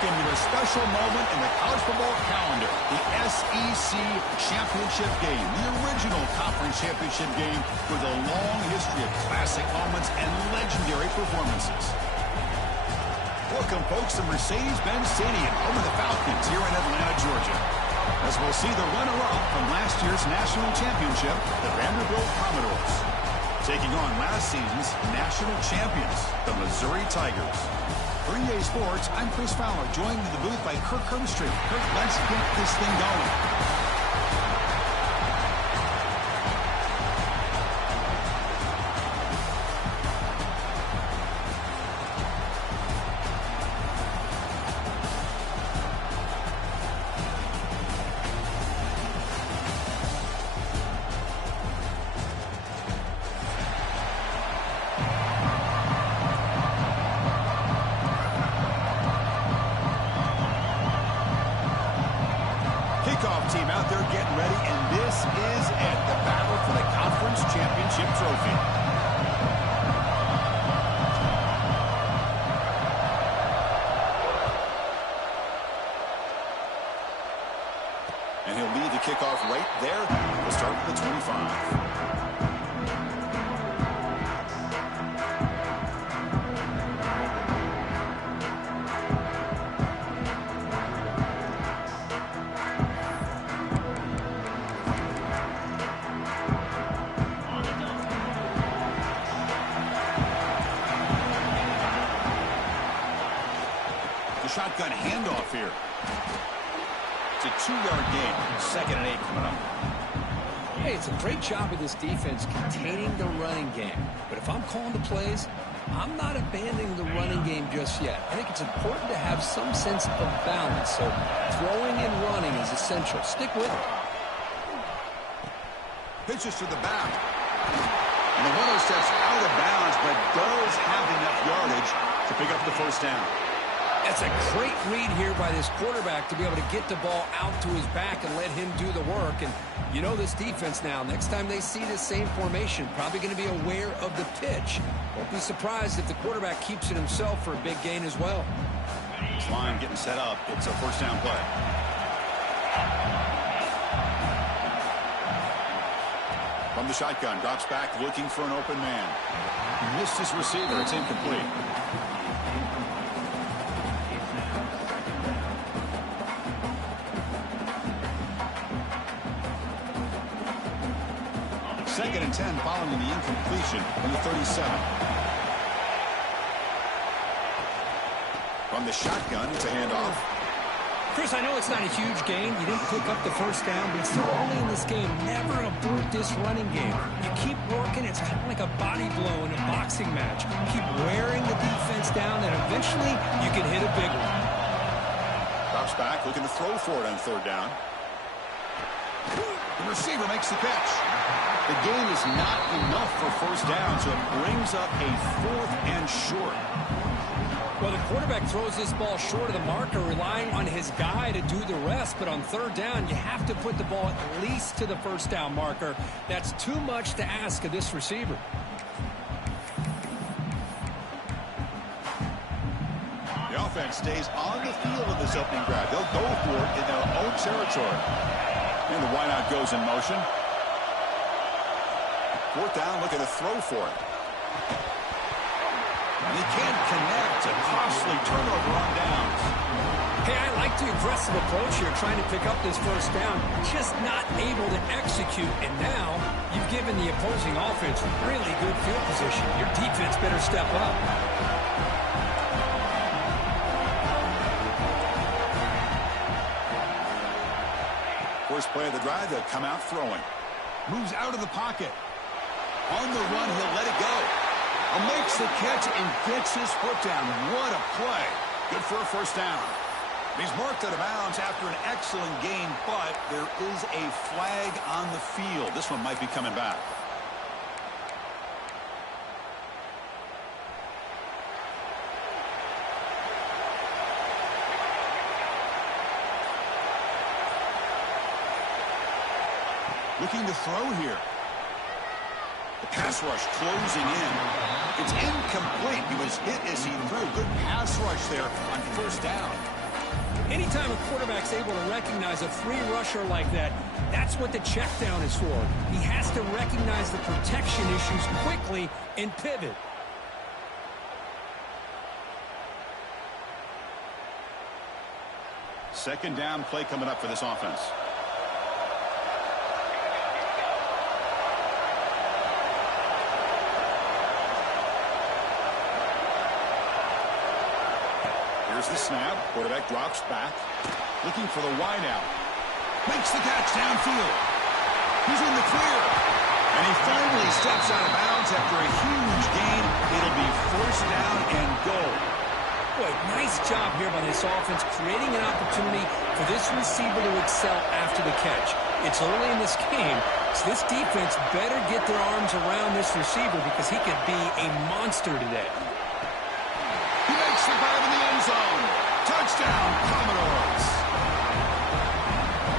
welcome your special moment in the college football calendar, the SEC Championship Game, the original conference championship game with a long history of classic moments and legendary performances. Welcome, folks, to Mercedes-Benz Stadium, home of the Falcons here in Atlanta, Georgia, as we'll see the runner-up from last year's national championship, the Vanderbilt Commodores, taking on last season's national champions, the Missouri Tigers. For EA Sports, I'm Chris Fowler, joined in the booth by Kirk Herbstreit. Kirk, let's get this thing going. Kickoff team out there getting ready, and this is it, the battle for the conference championship trophy. And he'll lead the kickoff right there. We'll start with the 25. Shotgun handoff here. It's a 2-yard gain. 2nd and 8 coming up. Hey, it's a great job of this defense containing the running game. But if I'm calling the plays, I'm not abandoning the running game just yet. I think it's important to have some sense of balance. So throwing and running is essential. Stick with it. Pitches to the back. And the runner steps out of bounds, but does have enough yardage to pick up the first down. That's a great read here by this quarterback to be able to get the ball out to his back and let him do the work. And you know this defense now. Next time they see this same formation, probably going to be aware of the pitch. Won't be surprised if the quarterback keeps it himself for a big gain as well. This line getting set up. It's a first down play. From the shotgun, drops back looking for an open man. Missed his receiver. It's incomplete. Second and 10 following the incompletion from the 37. From the shotgun, it's a handoff. Chris, I know it's not a huge gain. You didn't pick up the first down, but still early in this game, never abort this running game. You keep working. It's kind of like a body blow in a boxing match. Keep wearing the defense down, and eventually you can hit a big one. Drops back, looking to throw for it on 3rd down. The receiver makes the catch. The gain is not enough for first down, so it brings up a 4th and short. Well, the quarterback throws this ball short of the marker, relying on his guy to do the rest. But on 3rd down, you have to put the ball at least to the first down marker. That's too much to ask of this receiver. The offense stays on the field in this opening drive. They'll go for it in their own territory. And the wideout goes in motion. 4th down, looking to throw for it. And he can't connect. A costly turnover on downs. Hey, I like the aggressive approach here, trying to pick up this first down. Just not able to execute. And now you've given the opposing offense really good field position. Your defense better step up. First play of the drive, they'll come out throwing. Moves out of the pocket. On the run, he'll let it go. Makes the catch and gets his foot down. What a play. Good for a first down. He's marked out of bounds after an excellent gain, but there is a flag on the field. This one might be coming back. Looking to throw here. The pass rush closing in. It's incomplete. He was hit as he threw. Good pass rush there on first down. Anytime a quarterback's able to recognize a free rusher like that, that's what the check down is for. He has to recognize the protection issues quickly and pivot. Second down play coming up for this offense. Here's the snap. Quarterback drops back. Looking for the wide out. Makes the catch downfield. He's in the clear. And he finally steps out of bounds after a huge gain. It'll be first down and goal. Boy, nice job here by this offense, creating an opportunity for this receiver to excel after the catch. It's early in this game, so this defense better get their arms around this receiver because he could be a monster today. He makes the grab in the end zone. Touchdown, Commodores.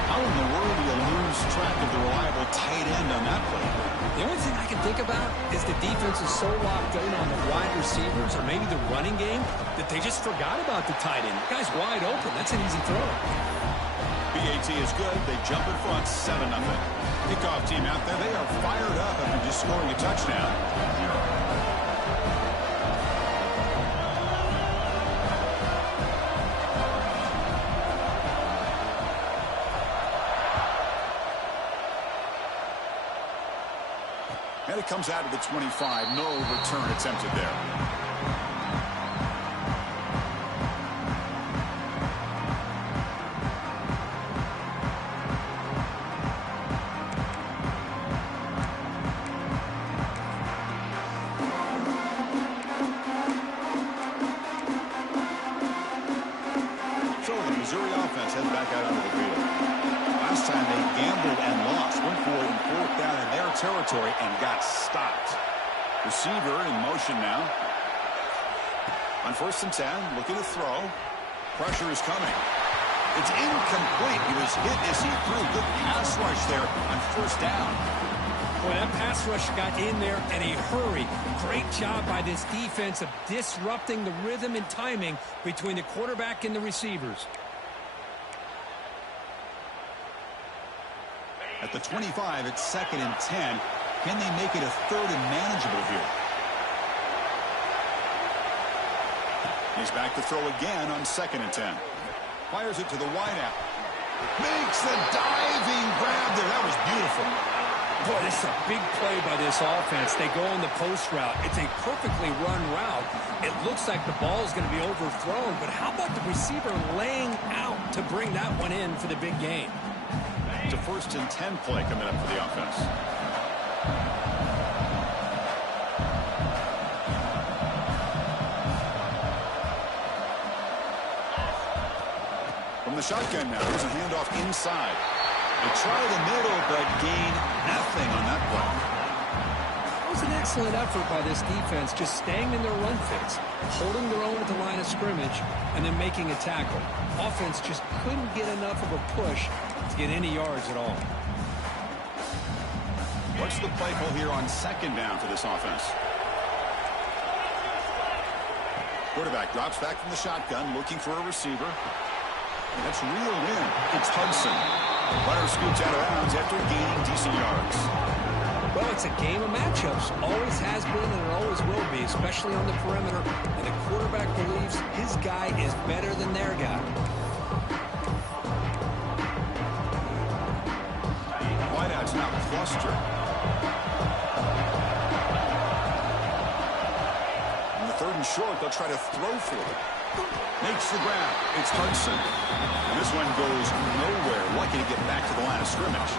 How in the world do you lose track of the reliable tight end on that play? The only thing I can think about is the defense is so locked in on the wide receivers or maybe the running game that they just forgot about the tight end. The guy's wide open. That's an easy throw. BAT is good. They jump in front 7-0. Kickoff team out there. They are fired up after just scoring a touchdown. And it comes out of the 25. No return attempted there. So the Missouri offense heads back out onto the field. Last time they gambled and lost. Went for it in fourth down in their territory and got stopped. Receiver in motion now. On 1st and 10, looking to throw. Pressure is coming. It's incomplete. He was hit as he threw. Good pass rush there on 1st down. Boy, that pass rush got in there in a hurry. Great job by this defense of disrupting the rhythm and timing between the quarterback and the receivers. At the 25, it's 2nd and 10. Can they make it a 3rd and manageable here? He's back to throw again on 2nd and 10. Fires it to the wideout. Makes the diving grab there. That was beautiful. Boy, this is a big play by this offense. They go on the post route. It's a perfectly run route. It looks like the ball is going to be overthrown, but how about the receiver laying out to bring that one in for the big gain? It's a 1st and 10 play coming up for the offense. From the shotgun now, there's a handoff inside. They try the middle, but gain nothing on that play. It was an excellent effort by this defense, just staying in their run fits, holding their own at the line of scrimmage, and then making a tackle. Offense just couldn't get enough of a push to get any yards at all. What's the play call here on 2nd down for this offense? Quarterback drops back from the shotgun, looking for a receiver. That's reeled in. It's Hudson. Runner scoots out of bounds after gaining decent yards. Well, it's a game of matchups. Always has been and it always will be, especially on the perimeter. And the quarterback believes his guy is better than their guy. Wideout's now clustered. On the 3rd and short, they'll try to throw for it. Makes the grab. It's Hudson. And this one goes nowhere. Lucky to get back to the line of scrimmage.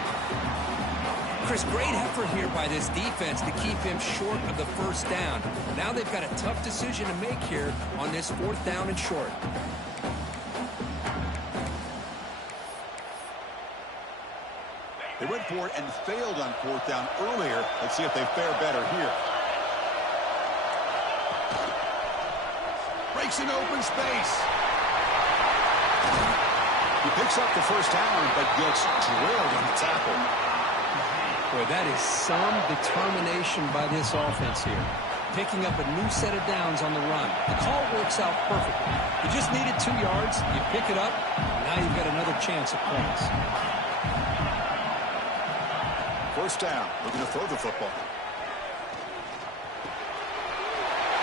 Chris, great effort here by this defense to keep him short of the 1st down. Now they've got a tough decision to make here on this 4th down and short. They went for it and failed on 4th down earlier. Let's see if they fare better here. Breaks an open space. He picks up the 1st down, but gets drilled on the tackle. Boy, that is some determination by this offense here. picking up a new set of downs on the run. The call works out perfectly. You just needed 2 yards, you pick it up, and now you've got another chance at points. First down, looking to throw the football.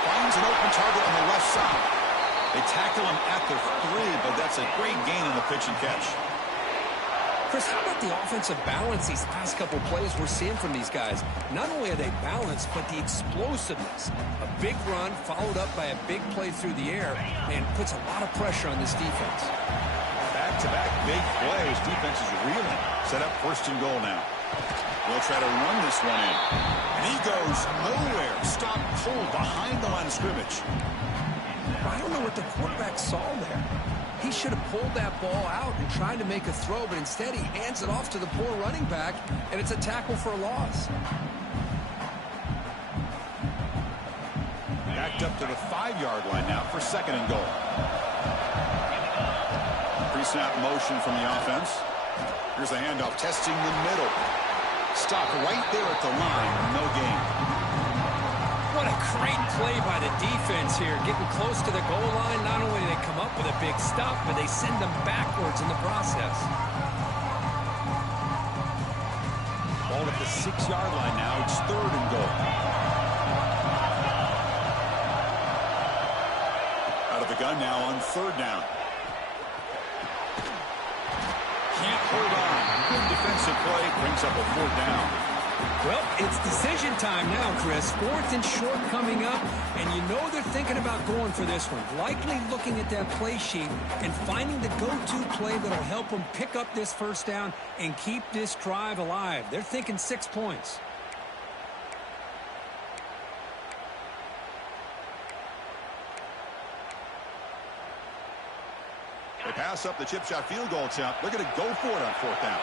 Finds an open target on the left side. They tackle him at the 3, but that's a great gain on the pitch and catch. Chris, how about the offensive balance these past couple plays we're seeing from these guys? Not only are they balanced, but the explosiveness. A big run followed up by a big play through the air, and puts a lot of pressure on this defense. Back-to-back big plays. Defense is reeling. Set up first and goal now. They'll try to run this one in. And he goes nowhere. Stop cold behind the line of scrimmage. I don't know what the quarterback saw there. He should have pulled that ball out and tried to make a throw, but instead he hands it off to the poor running back, and it's a tackle for a loss. Backed up to the 5-yard line now for second and goal. Pre-snap motion from the offense. Here's the handoff, testing the middle. Stopped right there at the line, no gain. What a great play by the defense here. Getting close to the goal line, not only do they come up with a big stop, but they send them backwards in the process. Ball at the 6-yard line now. It's third and goal. Out of the gun now on third down. Can't hold on. Good defensive play. Brings up a fourth down. Well, it's decision time now, Chris. Fourth and short coming up, and you know they're thinking about going for this one. Likely looking at that play sheet and finding the go-to play that'll help them pick up this first down and keep this drive alive. They're thinking 6 points. They pass up the chip shot field goal attempt. They're going to go for it on fourth down.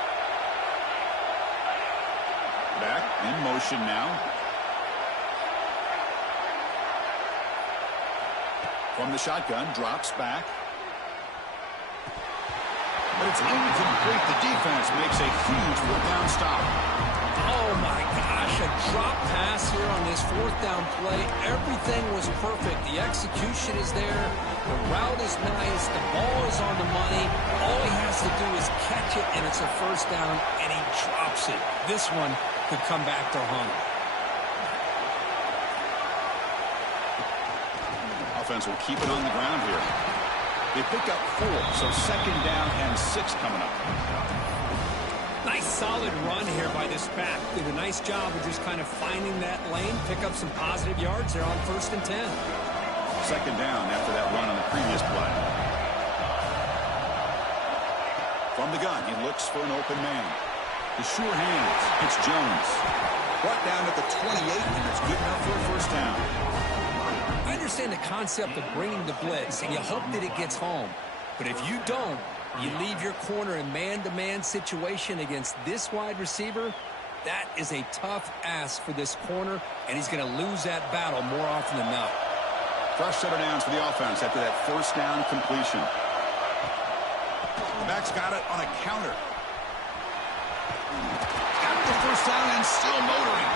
Back in motion now. From the shotgun, drops back. But it's incomplete. The defense makes a huge fourth down stop. Oh, my gosh, a drop pass here on this fourth down play. Everything was perfect. The execution is there. The route is nice. The ball is on the money. All he has to do is catch it, and it's a first down, and he drops it. This one could come back to haunt him. Offense will keep it on the ground here. They pick up 4, so second down and 6 coming up. Nice solid run here by this back. Did a nice job of just kind of finding that lane, pick up some positive yards there on 1st and 10. Second down after that run on the previous play. From the gun, he looks for an open man. The sure hands. It's Jones. Brought down at the 28, and it's good enough for a first down. I understand the concept of bringing the blitz, and you hope that it gets home. But if you don't, you leave your corner in man-to-man situation against this wide receiver. That is a tough ask for this corner, and he's going to lose that battle more often than not. Fresh set of downs for the offense after that first down completion. The back's got it on a counter. Got the first down and still motoring.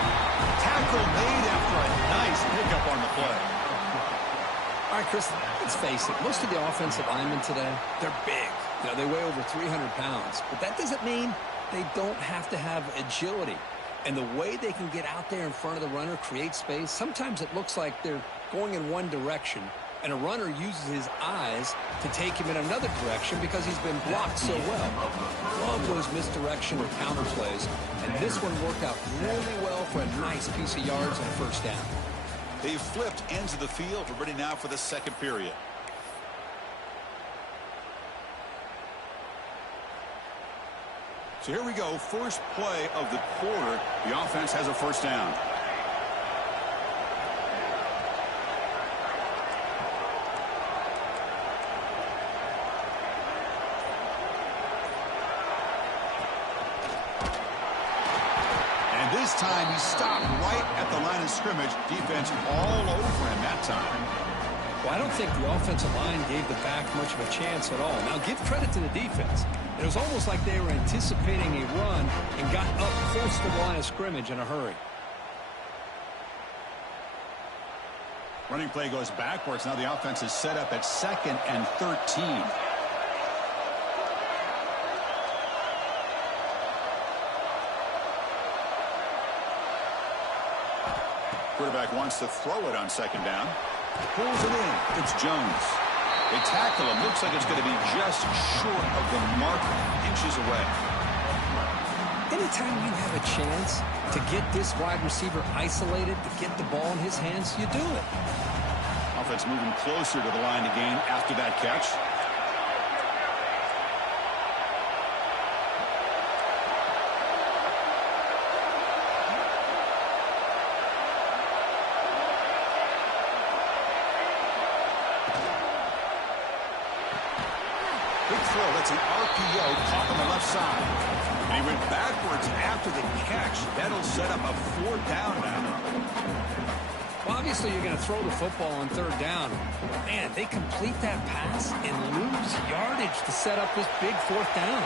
Tackle made after a nice pickup on the play. All right, Chris, let's face it. Most of the offensive linemen today, they're big. You know, they weigh over 300 pounds. But that doesn't mean they don't have to have agility. And the way they can get out there in front of the runner, create space, sometimes it looks like they're going in one direction, and a runner uses his eyes to take him in another direction because he's been blocked so well. Love those misdirection or counter plays, and this one worked out really well for a nice piece of yards and a first down. They've flipped ends of the field. We're ready now for the second period. So here we go. First play of the quarter. The offense has a first down. And this time he stopped right at the line of scrimmage. Defense all over him that time. Well, I don't think the offensive line gave the back much of a chance at all. Now, give credit to the defense. It was almost like they were anticipating a run and got up close to the line of scrimmage in a hurry. Running play goes backwards. Now the offense is set up at 2nd and 13. Quarterback wants to throw it on 2nd down. Pulls it in. It's Jones. They tackle him. Looks like it's going to be just short of the mark, inches away. Anytime you have a chance to get this wide receiver isolated, to get the ball in his hands, you do it. Offense moving closer to the line to gain after that catch. Big throw. That's an RPO caught on the left side. And he went backwards after the catch. That'll set up a 4th down now. Well, obviously, you're going to throw the football on 3rd down. Man, they complete that pass and lose yardage to set up this big 4th down.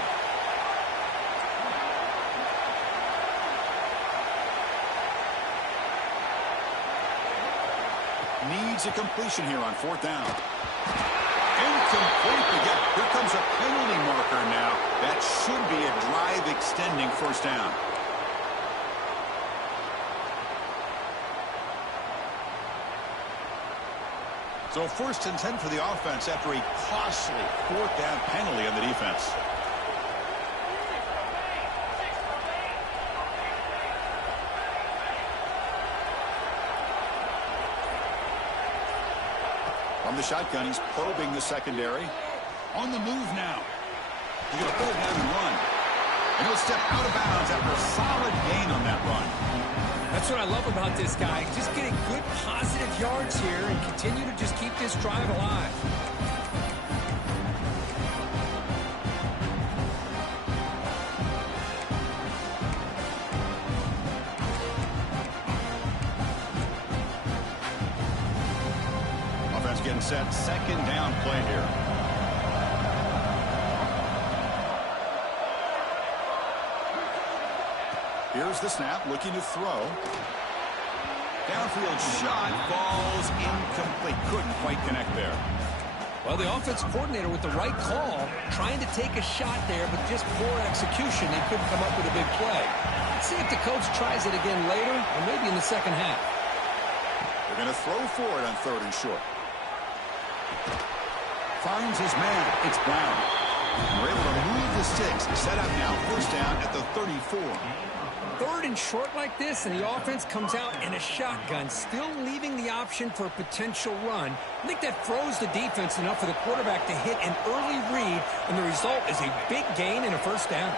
Needs a completion here on 4th down. Incomplete again. Here comes a penalty marker now. That should be a drive-extending 1st down. So 1st and 10 for the offense after a costly 4th down penalty on the defense. From the shotgun, he's probing the secondary. On the move now. He's going to pull it down and run. And he'll step out of bounds after a solid gain on that run. That's what I love about this guy. Just getting good positive yards here and continue to just keep this drive alive. Offense getting set. 2nd down play here. Here's the snap, looking to throw. Downfield shot falls incomplete. Couldn't quite connect there. Well, the offensive coordinator with the right call, trying to take a shot there, but just poor execution. They couldn't come up with a big play. Let's see if the coach tries it again later, or maybe in the 2nd half. They're going to throw for it on 3rd and short. Finds his man. It's Brown. We're able to move the sticks. Set up now. 1st down at the 34. 3rd and short like this, and the offense comes out in a shotgun, still leaving the option for a potential run. I think that throws the defense enough for the quarterback to hit an early read, and the result is a big gain and a 1st down.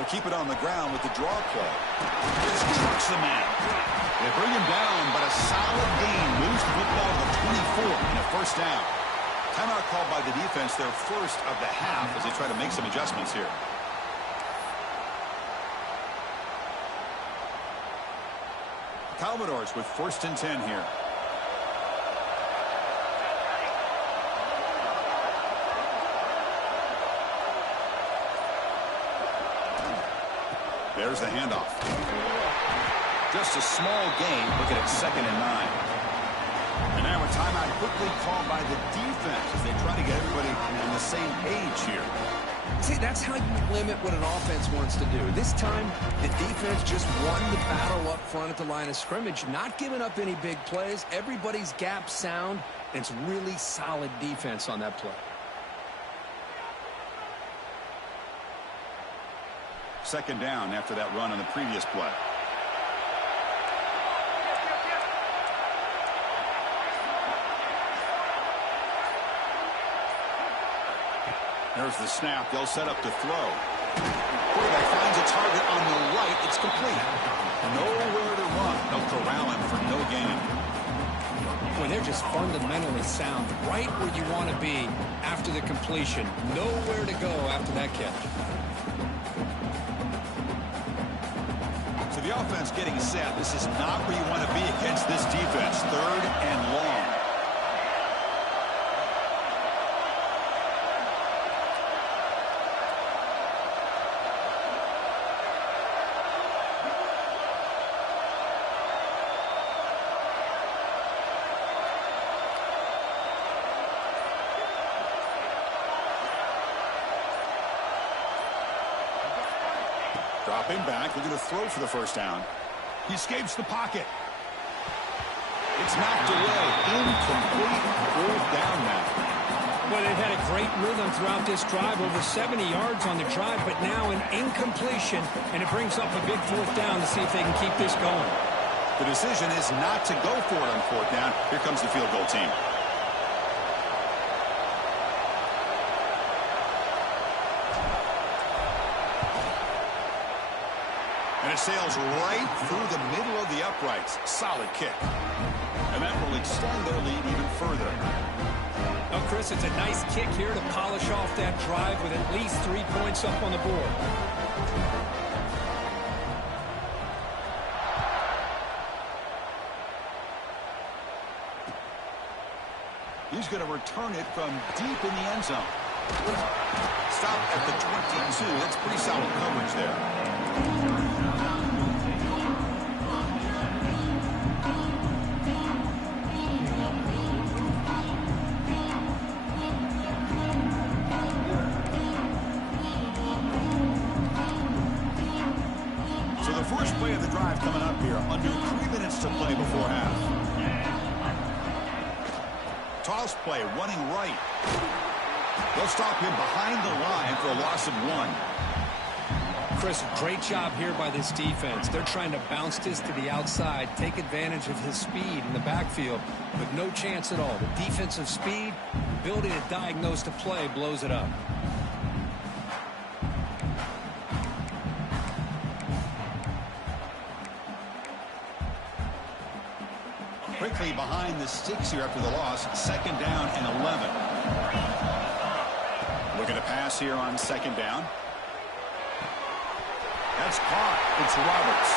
They'll keep it on the ground with the draw play. Just trucks the man. They bring him down, but a solid gain moves the football to the 24 and a 1st down. Timeout called by the defense, their 1st of the half, as they try to make some adjustments here. Commodores with 1st and 10 here. There's the handoff. Just a small gain. Look at it, 2nd and 9. And now a timeout quickly called by the defense as they try to get everybody on the same page here. See, that's how you limit what an offense wants to do. This time, the defense just won the battle up front at the line of scrimmage, not giving up any big plays. Everybody's gap sound, and it's really solid defense on that play. 2nd down after that run on the previous play. There's the snap. They'll set up to throw. Quarterback finds a target on the right. It's complete. Nowhere to run. They'll corral him for no gain. When they're just fundamentally sound, right where you want to be after the completion. Nowhere to go after that catch. So the offense getting set. This is not where you want to be against this defense. 3rd and long. Dropping back, looking to throw for the first down. He escapes the pocket. It's knocked away. Incomplete. Fourth down now. Well, they've had a great rhythm throughout this drive, over 70 yards on the drive, but now an incompletion, and it brings up a big fourth down to see if they can keep this going. The decision is not to go for it on fourth down. Here comes the field goal team. And it sails right through the middle of the uprights. Solid kick. And that will extend their lead even further. Oh, Chris, it's a nice kick here to polish off that drive with at least 3 points up on the board. He's going to return it from deep in the end zone. Stop at the 22. That's pretty solid coverage there. First play of the drive coming up here. Under 3 minutes to play before half. Toss play running right. They'll stop him behind the line for a loss of 1. Chris, great job here by this defense. They're trying to bounce this to the outside, take advantage of his speed in the backfield, but no chance at all. The defensive speed, ability to diagnose the play, blows it up. Quickly behind the sticks here after the loss. Second down and 11. Looking to pass here on second down. That's caught. It's Roberts.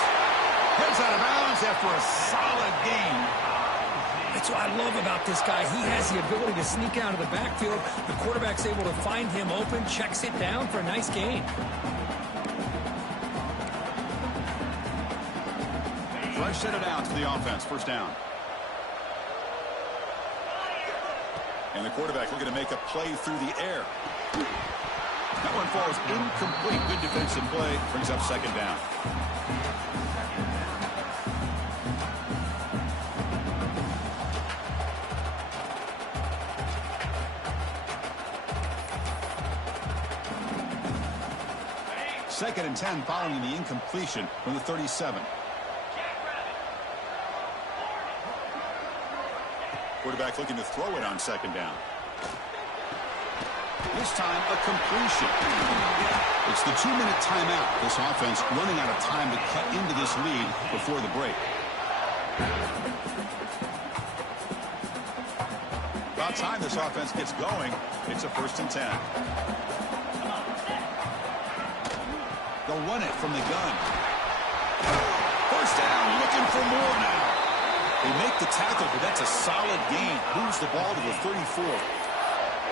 Heads out of bounds after a solid gain. That's what I love about this guy. He has the ability to sneak out of the backfield. The quarterback's able to find him open, checks it down for a nice gain. Fresh set it out to the offense. First down. And the quarterback looking to make a play through the air. That one falls incomplete. Good defensive play. Brings up second down. Second and 10 following the incompletion from the 37. Quarterback looking to throw it on second down. This time, a completion. It's the 2-minute timeout. This offense running out of time to cut into this lead before the break. About time this offense gets going. It's a 1st and 10. They'll run it from the gun. First down, looking for more now. They make the tackle, but that's a solid gain. Moves the ball to the 34.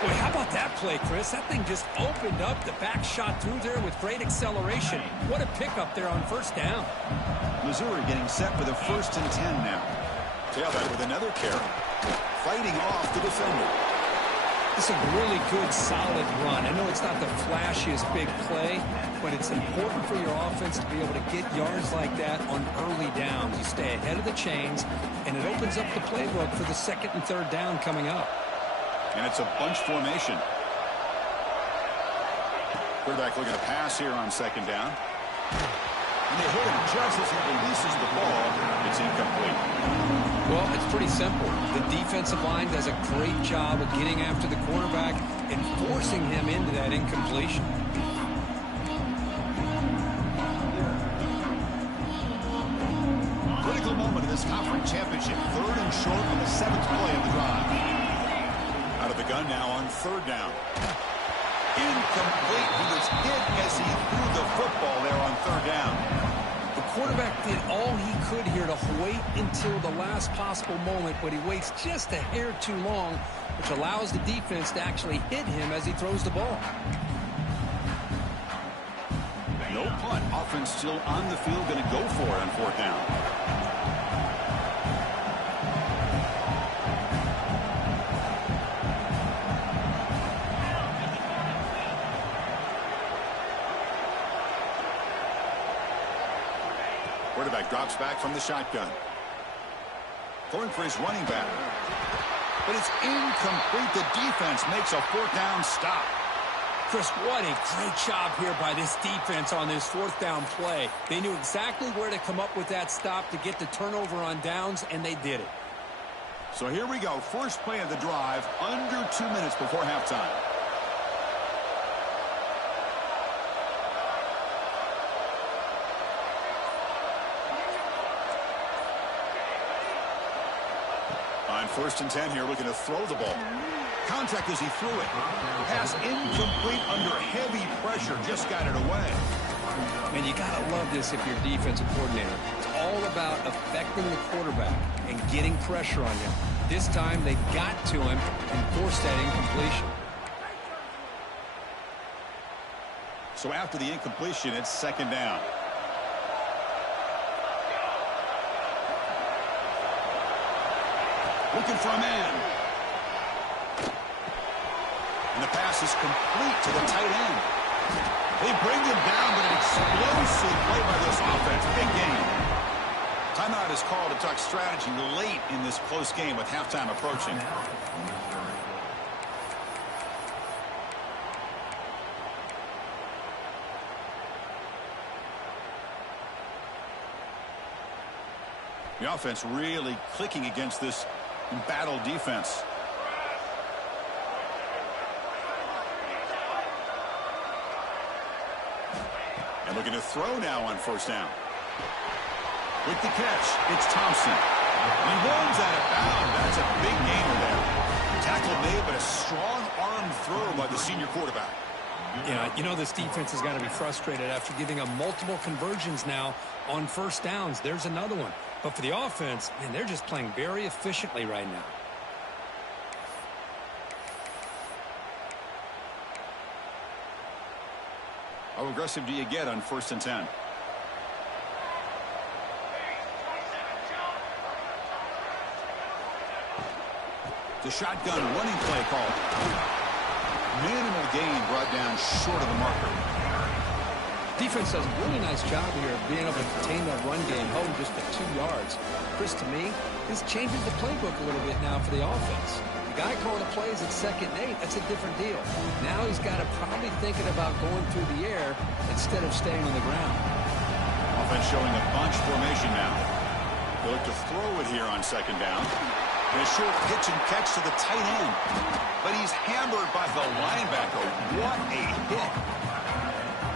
Boy, how about that play, Chris? That thing just opened up. The back shot through there with great acceleration. What a pickup there on first down. Missouri getting set for the 1st and 10 now. Tailback with another carry. Fighting off the defender. It's a really good, solid run. I know it's not the flashiest big play, but it's important for your offense to be able to get yards like that on early downs. You stay ahead of the chains, and it opens up the playbook for the 2nd and 3rd down coming up. And it's a bunch formation. Quarterback looking to pass here on second down. And they hit him just as he releases the ball. It's incomplete. Well, it's pretty simple. The defensive line does a great job of getting after the quarterback and forcing him into that incompletion. Critical moment in this conference championship. 3rd and short on the 7th play of the drive. Out of the gun now on 3rd down. Incomplete. He was hit as he threw the football there on 3rd down. The quarterback did all he could here to wait until the last possible moment, but he waits just a hair too long, which allows the defense to actually hit him as he throws the ball. No punt. Offense still on the field, going to go for it on 4th down. Drops back from the shotgun. Throwing for his running back. But it's incomplete. The defense makes a fourth down stop. Chris, what a great job here by this defense on this fourth down play. They knew exactly where to come up with that stop to get the turnover on downs, and they did it. So here we go. First play of the drive, under 2 minutes before halftime. On 1st and 10 here, looking to throw the ball. Contact as he threw it. Pass incomplete under heavy pressure. Just got it away. Man, you got to love this if you're a defensive coordinator. It's all about affecting the quarterback and getting pressure on him. This time, they got to him and forced that incompletion. So after the incompletion, it's 2nd down. Looking for a man. And the pass is complete to the tight end. They bring him down, but an explosive play by this offense. Big game. Timeout is called to talk strategy late in this close game with halftime approaching. The offense really clicking against this embattled defense. And looking to throw now on 1st down. With the catch, it's Thompson. He runs out of bounds. That's a big gainer there. Tackle made, but a strong arm throw by the senior quarterback. Yeah, you know this defense has got to be frustrated after giving them multiple conversions now on 1st downs. There's another one. But for the offense, man, they're just playing very efficiently right now. How aggressive do you get on 1st and 10? The shotgun running play called. Minimal gain brought down short of the marker. Defense does a really nice job here of being able to contain that run game home just at 2 yards. Chris, to me, this changes the playbook a little bit now for the offense. The guy calling the plays at 2nd and 8, that's a different deal. Now he's got to probably thinking about going through the air instead of staying on the ground. Offense showing a bunch formation now. They look to throw it here on 2nd down. And a short pitch and catch to the tight end. But he's hammered by the linebacker. What a hit.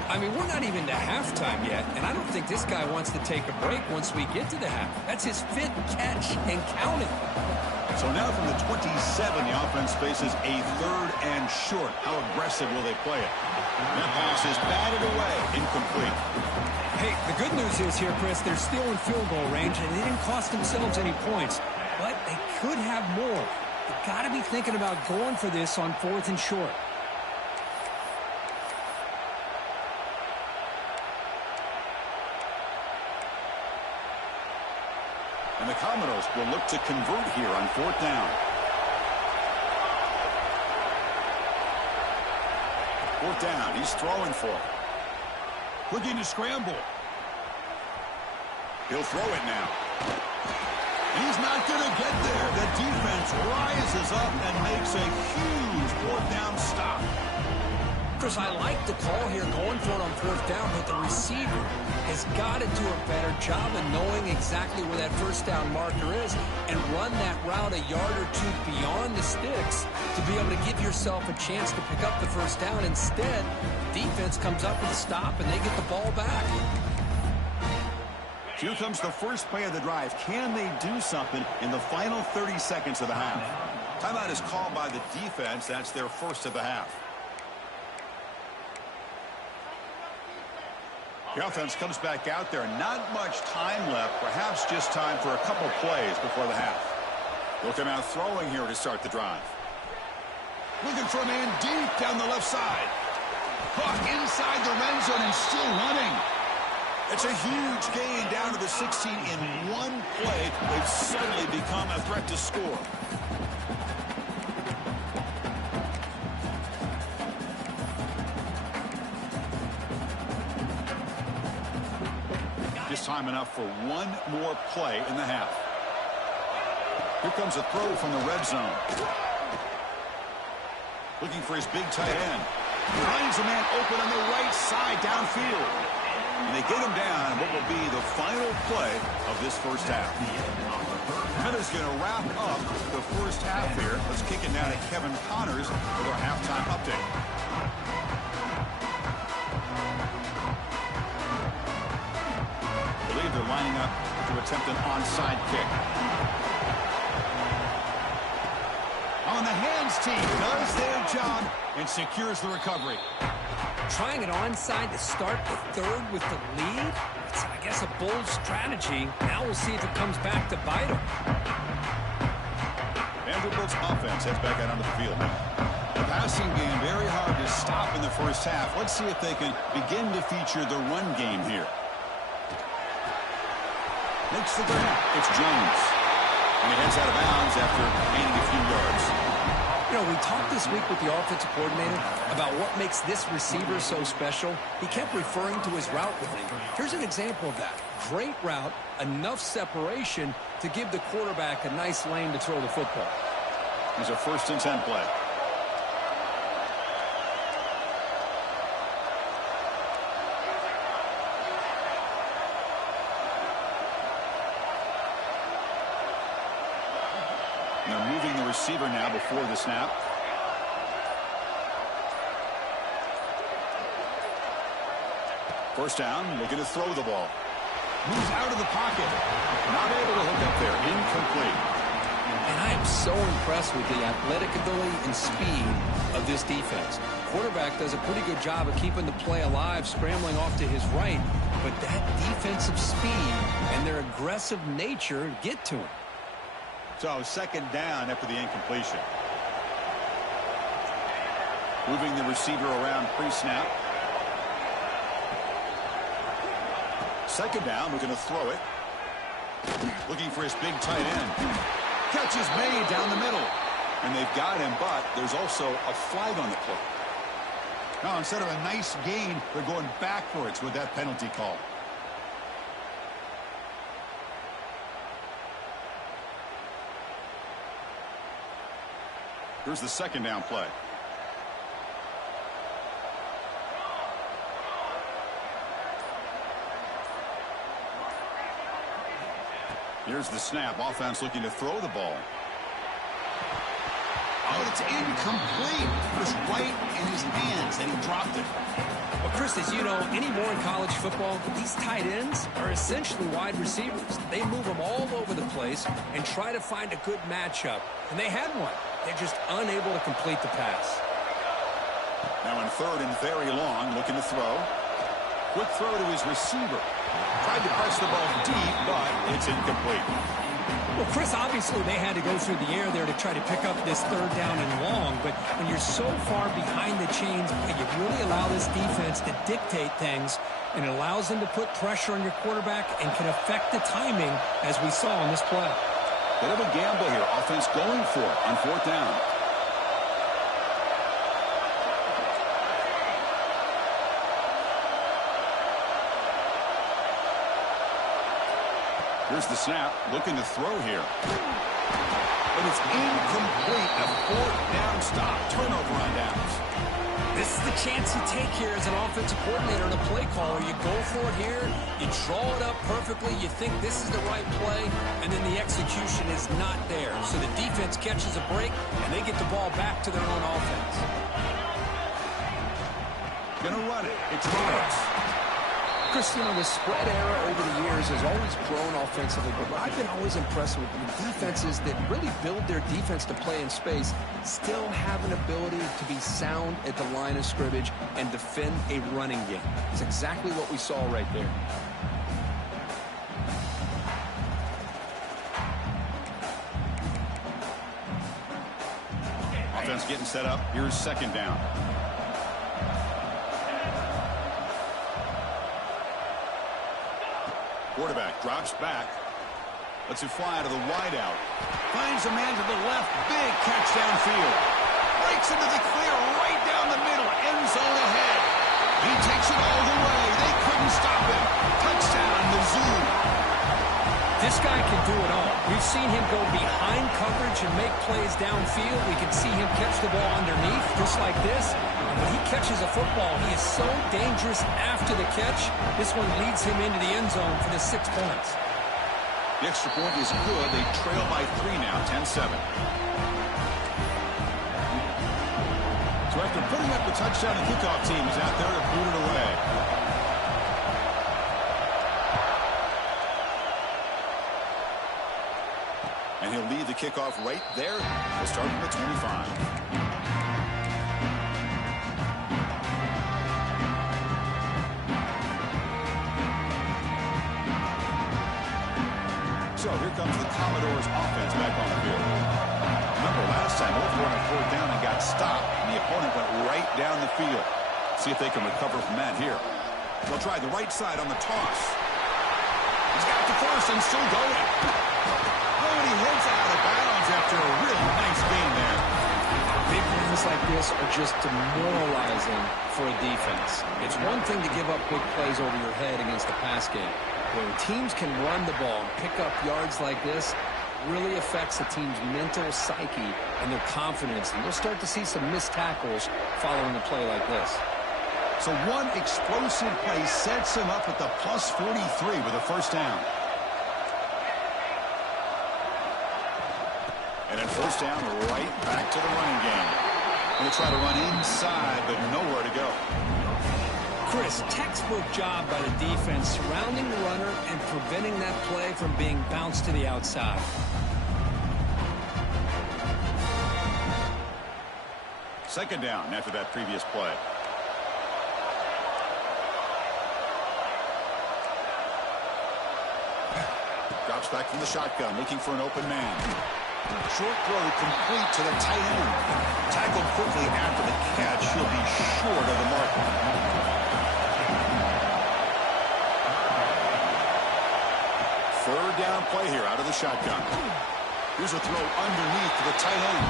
I mean, we're not even to halftime yet, and I don't think this guy wants to take a break once we get to the half. That's his 5th catch and counting. So now from the 27, the offense faces a 3rd and short. How aggressive will they play it? That pass is batted away, incomplete. Hey, the good news is here, Chris, they're still in field goal range, and they didn't cost themselves any points. But they could have more. They've got to be thinking about going for this on 4th and short. And the Commodores will look to convert here on 4th down. 4th down, he's throwing for it. Looking to scramble. He'll throw it now. He's not going to get there. The defense rises up and makes a huge 4th down stop. Chris, I like the call here going for it on 4th down, but the receiver has got to do a better job of knowing exactly where that 1st down marker is and run that route a yard or 2 beyond the sticks to be able to give yourself a chance to pick up the 1st down. Instead, defense comes up with a stop and they get the ball back. Here comes the first play of the drive. Can they do something in the final 30 seconds of the half? Timeout is called by the defense. That's their first of the half. The offense comes back out there. Not much time left. Perhaps just time for a couple plays before the half. They'll come out throwing here to start the drive. Looking for a man deep down the left side. Caught inside the red zone and still running. It's a huge gain down to the 16 in one play. They've suddenly become a threat to score. Just time enough for one more play in the half. Here comes a throw from the red zone. Looking for his big tight end. Finds a man open on the right side downfield. And they get him down what will be the final play of this first half. Minnesot's going to wrap up the first half here. Let's kick it now to Kevin Connors with our halftime update. I believe they're lining up to attempt an onside kick. On the hands team does their job and secures the recovery. Trying it onside to start the third with the lead? It's, I guess, a bold strategy. Now we'll see if it comes back to bite them. Vanderbilt's offense heads back out onto the field now. The passing game very hard to stop in the first half. Let's see if they can begin to feature the run game here. Makes the grab. It's Jones. And he heads out of bounds after gaining a few yards. You know, we talked this week with the offensive coordinator about what makes this receiver so special. He kept referring to his route running. Here's an example of that. Great route, enough separation to give the quarterback a nice lane to throw the football. Here's a 1st and 10 play. They're moving the receiver now before the snap. First down, looking to throw the ball. Moves out of the pocket. Not able to hook up there. Incomplete. And I am so impressed with the athletic ability and speed of this defense. Quarterback does a pretty good job of keeping the play alive, scrambling off to his right. But that defensive speed and their aggressive nature get to him. So 2nd down after the incompletion. Moving the receiver around pre-snap. 2nd down, looking to throw it. Looking for his big tight end. Catch is made down the middle. And they've got him, but there's also a flag on the play. Now, instead of a nice gain, they're going backwards with that penalty call. Here's the 2nd down play. Here's the snap. Offense looking to throw the ball. Oh, it's incomplete. It was right in his hands, and he dropped it. Well, Chris, as you know, anymore in college football, these tight ends are essentially wide receivers. They move them all over the place and try to find a good matchup. And they had one. They're just unable to complete the pass. Now in 3rd and very long, looking to throw. Quick throw to his receiver. Tried to press the ball deep, but it's incomplete. Well, Chris, obviously they had to go through the air there to try to pick up this 3rd down and long, but when you're so far behind the chains, you really allow this defense to dictate things, and it allows them to put pressure on your quarterback and can affect the timing, as we saw on this play. Bit of a gamble here. Offense going for it on 4th down. Here's the snap, looking to throw here. But it's incomplete. A 4th down stop. Turnover on downs. This is the chance you take here as an offensive coordinator and a play caller. You go for it here, you draw it up perfectly, you think this is the right play, and then the execution is not there. So the defense catches a break, and they get the ball back to their own offense. Gonna run it. It's Lawrence. Chris, you know, the spread era over the years has always grown offensively, but what I've been always impressed with the defenses that really build their defense to play in space still have an ability to be sound at the line of scrimmage and defend a running game. It's exactly what we saw right there. Offense getting set up. Here's 2nd down. Quarterback drops back. Lets it fly to the wideout. Finds a man to the left. Big catch downfield. Breaks into the clear right down the middle. End zone ahead. He takes it all the way. They couldn't stop him. Touchdown, Mizzou. This guy can do it all. We've seen him go behind coverage and make plays downfield. We can see him catch the ball underneath, just like this. And when he catches a football, he is so dangerous after the catch. This one leads him into the end zone for the 6 points. The extra point is good. They trail by 3 now, 10-7. So after putting up the touchdown, the kickoff team is out there to boot it away. And he'll lead the kickoff right there. He'll start from the 25. So here comes the Commodores offense back on the field. Remember last time, over on a 4th down and got stopped, and the opponent went right down the field. See if they can recover from that here. They'll try the right side on the toss. He's got the first and still going. Oh, and he heads out of bounds after a really nice gain there. Big runs like this are just demoralizing for a defense. It's one thing to give up big plays over your head against the pass game. When teams can run the ball and pick up yards like this, really affects the team's mental psyche and their confidence. And you'll start to see some missed tackles following a play like this. So one explosive play sets him up at the plus 43 with a first down. And then first down, right back to the running game. Going to try to run inside, but nowhere to go. Chris, textbook job by the defense surrounding the runner and preventing that play from being bounced to the outside. Second down after that previous play. Drops back from the shotgun, looking for an open man. Short throw complete to the tight end. Tackled quickly after the catch. He'll be short of the marker. Third down play here out of the shotgun. Here's a throw underneath to the tight end.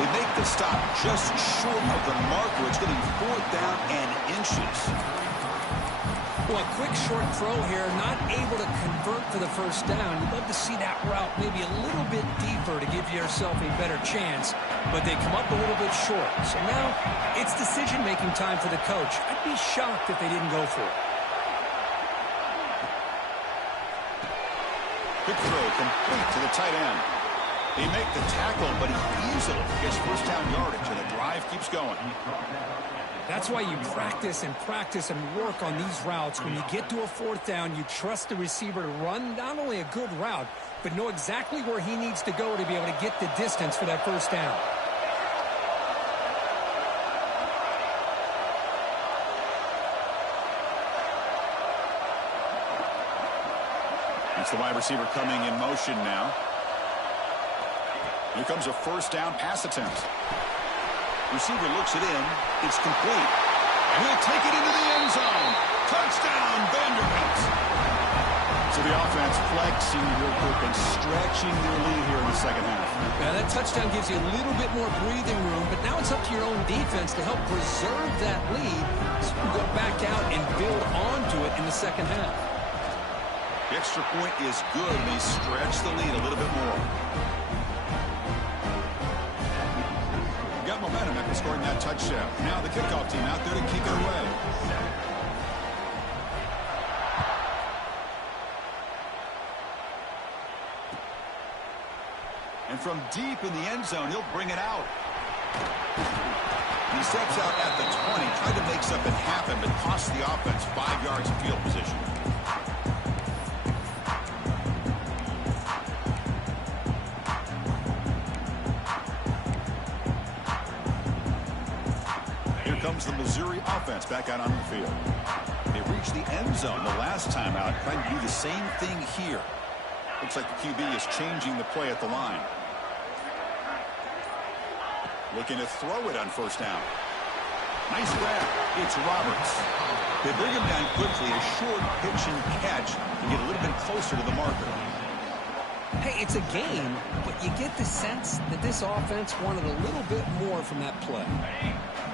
They make the stop just short of the marker. It's getting 4th down and inches. Well, a quick short throw here, not able to convert for the first down. You'd love to see that route maybe a little bit deeper to give yourself a better chance, but they come up a little bit short. So now it's decision-making time for the coach. I'd be shocked if they didn't go for it. Quick throw complete to the tight end. They make the tackle, but he easily gets first down yardage, and the drive keeps going. That's why you practice and work on these routes. When you get to a 4th down, you trust the receiver to run not only a good route, but know exactly where he needs to go to be able to get the distance for that first down. It's the wide receiver coming in motion now. Here comes a first down pass attempt. Receiver looks it in. It's complete. And he'll take it into the end zone. Touchdown, Vanderbilt. So the offense flexing real quick and stretching their lead here in the second half. Yeah, that touchdown gives you a little bit more breathing room, but now it's up to your own defense to help preserve that lead so you can go back out and build onto it in the second half. The extra point is good. They stretch the lead a little bit more. Got momentum after scoring that touchdown. Now the kickoff team out there to kick it away. And from deep in the end zone, he'll bring it out. He steps out at the 20, tried to make something happen, but cost the offense 5 yards of field position. Comes the Missouri offense back out onto the field. They reached the end zone the last time out, trying to do the same thing here. Looks like the QB is changing the play at the line. Looking to throw it on first down. Nice grab. It's Roberts. They bring him down quickly, a short pitch and catch to get a little bit closer to the marker. Hey, it's a game, but you get the sense that this offense wanted a little bit more from that play.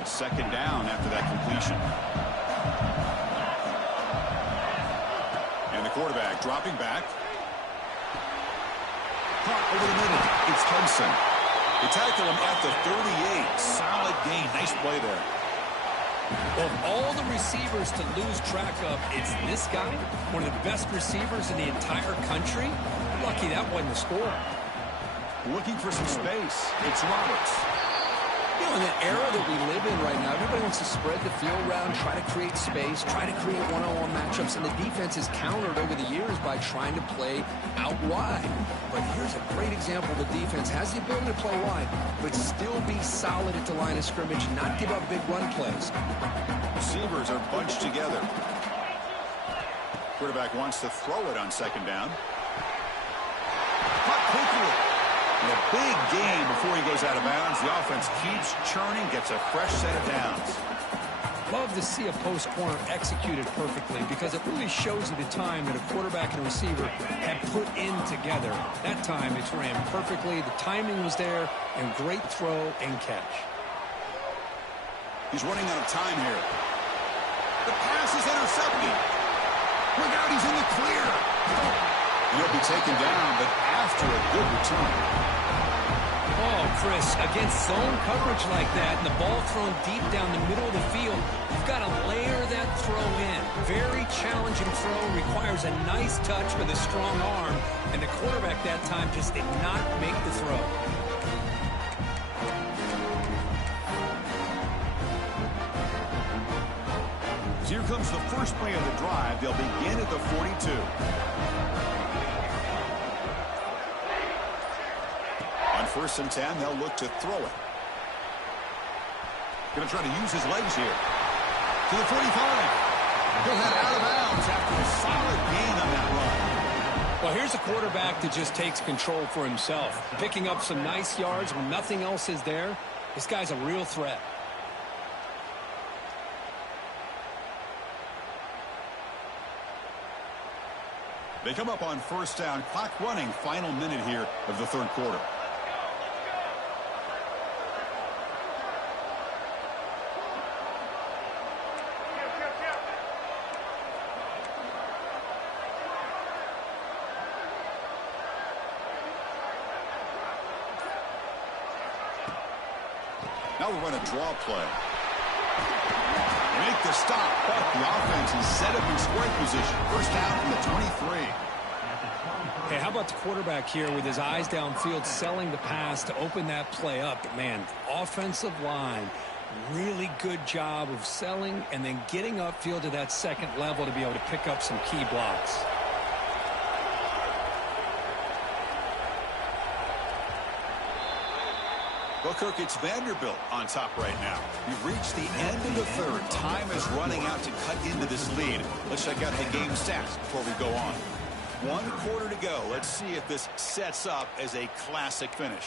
Second down after that completion. And the quarterback dropping back. Caught over the middle. It's Hudson. They tackle him at the 38. Solid gain. Nice play there. Well, of all the receivers to lose track of, it's this guy, one of the best receivers in the entire country. Lucky that wasn't the score. Looking for some space. It's Roberts. You know, in the era that we live in right now, everybody wants to spread the field around, try to create space, try to create one-on-one matchups, and the defense has countered over the years by trying to play out wide. But here's a great example. The defense has the ability to play wide, but still be solid at the line of scrimmage, not give up big run plays. Receivers are bunched together. Quarterback wants to throw it on second down. Caught quickly. And a big gain before he goes out of bounds. The offense keeps churning, gets a fresh set of downs. Love to see a post corner executed perfectly because it really shows you the time that a quarterback and a receiver have put in together. That time it's ran perfectly. The timing was there, and great throw and catch. He's running out of time here. The pass is intercepted. Look out, he's in the clear. He'll be taken down, but after a good return. Oh, Chris, against zone coverage like that and the ball thrown deep down the middle of the field, you've got to layer that throw in. Very challenging throw, requires a nice touch with a strong arm, and the quarterback that time just did not make the throw. Here comes the first play of the drive. They'll begin at the 42. On 1st and 10, they'll look to throw it. Going to try to use his legs here. To the 45. He'll head out of bounds after a solid gain on that run. Well, here's a quarterback that just takes control for himself. Picking up some nice yards when nothing else is there. This guy's a real threat. They come up on 1st down. Clock running. Final minute here of the 3rd quarter. Now we'll run a draw play. Make the stop, but the offense is set up in square position. 1st down from the 23. Hey, how about the quarterback here with his eyes downfield, selling the pass to open that play up? But man, offensive line, really good job of selling and then getting upfield to that second level to be able to pick up some key blocks. Well, Kirk, it's Vanderbilt on top right now. We've reached the end of the 3rd. Time is running out to cut into this lead. Let's check out the game stats before we go on. 1 quarter to go. Let's see if this sets up as a classic finish.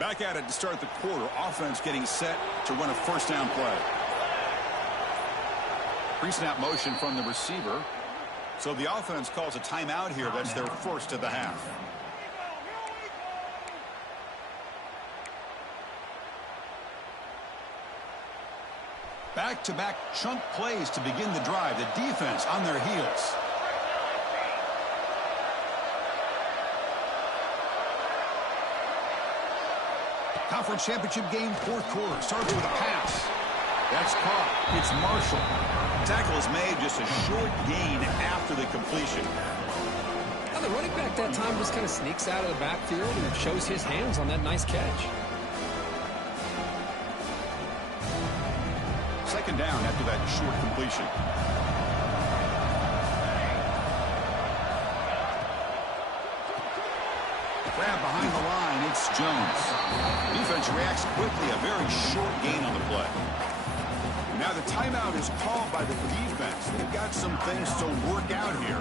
Back at it to start the quarter. Offense getting set to run a 1st down play. Pre-snap motion from the receiver. So the offense calls a timeout here. That's their 1st of the half. Back-to-back chunk plays to begin the drive. The defense on their heels. Conference championship game, 4th quarter. Starts with a pass. That's caught. It's Marshall. Tackle is made, just a short gain after the completion. Now the running back that time just kind of sneaks out of the backfield and shows his hands on that nice catch. 2nd down after that short completion. Grab behind the line. It's Jones. Defense reacts quickly. A very short gain on the play. Now the timeout is called by the defense. They've got some things to work out here.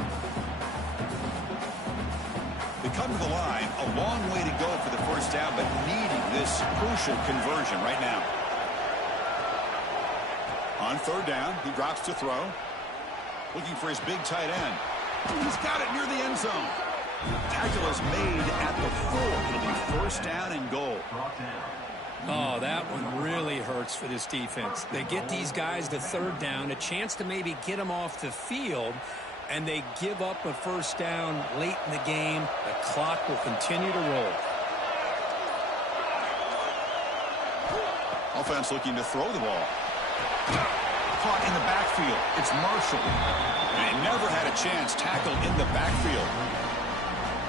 They come to the line. A long way to go for the 1st down, but needing this crucial conversion right now. On 3rd down, he drops to throw. Looking for his big tight end. He's got it near the end zone. Tackle is made at the 4. It'll be first down and goal. Oh, that one really hurts for this defense. They get these guys to third down, a chance to maybe get them off the field, and they give up a first down late in the game. The clock will continue to roll. Offense looking to throw the ball. Caught in the backfield. It's Marshall. And he never had a chance. Tackled in the backfield.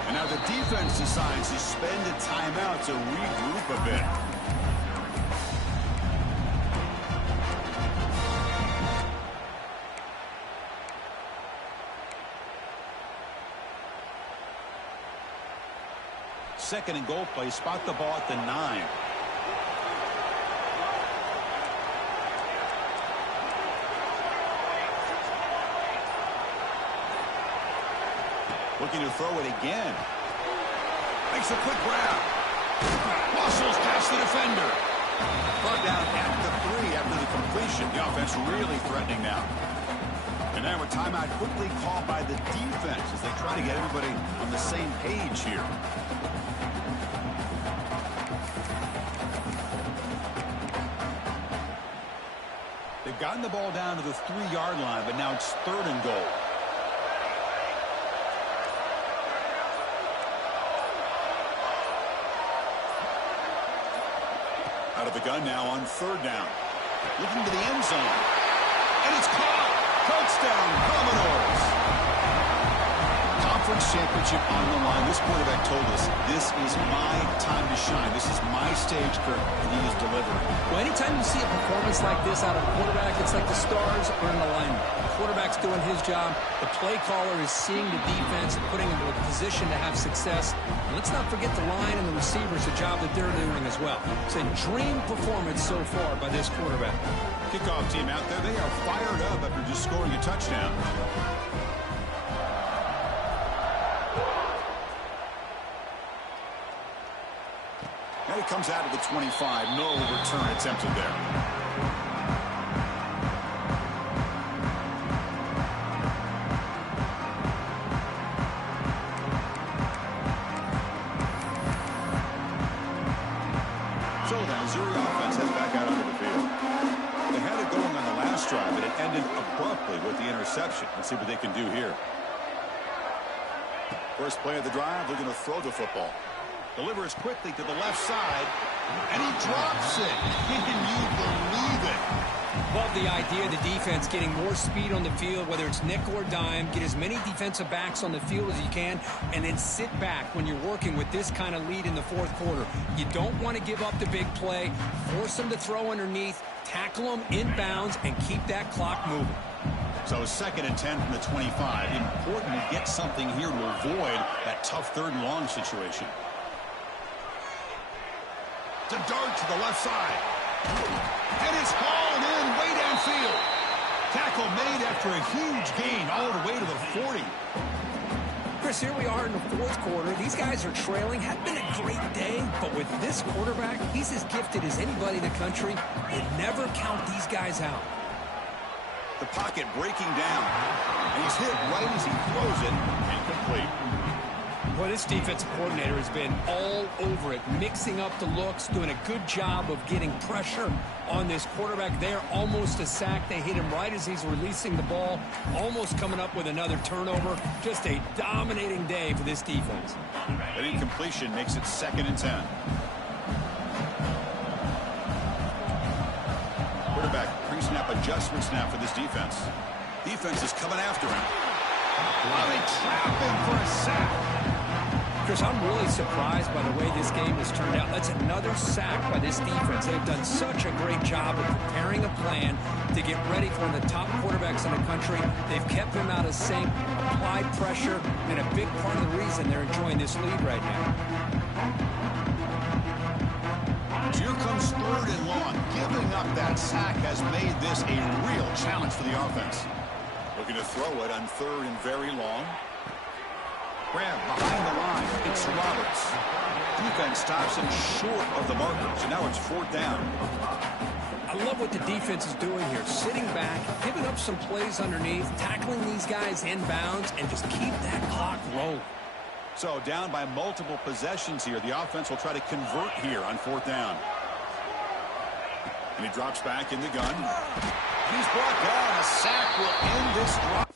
And now the defense decides to spend a timeout to regroup a bit. Second and goal play. Spot the ball at the 9. Looking to throw it again. Makes a quick grab. Muscles past the defender. Brought down at the 3 after the completion. The offense really threatening now. And now a timeout quickly called by the defense as they try to get everybody on the same page here. They've gotten the ball down to the 3-yard line, but now it's third and goal. Out of the gun now on third down. Looking to the end zone. And it's caught. Touchdown, Commodores. Conference championship on the line. This quarterback told us, this is my time to shine. This is my stage, Kirk, and he is delivering. Well, anytime you see a performance like this out of a quarterback, it's like the stars are in alignment. The quarterback's doing his job. The play caller is seeing the defense and putting them in a position to have success. And let's not forget the line and the receivers, the job that they're doing as well. It's a dream performance so far by this quarterback. Kickoff team out there. They are fired up after just scoring a touchdown. Now he comes out of the 25. No return attempted there. So the Missouri offense heads back out onto the field. They had it going on the last drive, but it ended abruptly with the interception. Let's see what they can do here. First play of the drive, looking to throw the football. Delivers quickly to the left side, and he drops it. Can you believe it? Love the idea of the defense getting more speed on the field, whether it's nickel or dime, get as many defensive backs on the field as you can, and then sit back when you're working with this kind of lead in the fourth quarter. You don't want to give up the big play, force them to throw underneath, tackle them inbounds, and keep that clock moving. So second and 10 from the 25. Important to get something here to avoid that tough third and long situation. To dart to the left side. And it's hauled in way downfield. Tackle made after a huge gain all the way to the 40. Chris, here we are in the fourth quarter. These guys are trailing. Had been a great day, but with this quarterback, he's as gifted as anybody in the country. You never count these guys out. The pocket breaking down. And he's hit right as he throws it. Incomplete. Well, this defensive coordinator has been all over it, mixing up the looks, doing a good job of getting pressure on this quarterback there. Almost a sack. They hit him right as he's releasing the ball, almost coming up with another turnover. Just a dominating day for this defense. That incompletion makes it second and 10. Quarterback pre-snap adjustment snap for this defense. Defense is coming after him. While they trap him for a sack. Chris, I'm really surprised by the way this game has turned out. That's another sack by this defense. They've done such a great job of preparing a plan to get ready for one of the top quarterbacks in the country. They've kept him out of sync, applied pressure, and a big part of the reason they're enjoying this lead right now. Here comes third and long. Giving up that sack has made this a real challenge for the offense. Looking to throw it on third and very long. Grab behind the line. It's Roberts. Defense stops him short of the markers, and now it's fourth down. I love what the defense is doing here. Sitting back, giving up some plays underneath, tackling these guys inbounds, and just keep that clock rolling. So down by multiple possessions here. The offense will try to convert here on 4th down. And he drops back in the gun. And he's brought down. A sack will end this drive.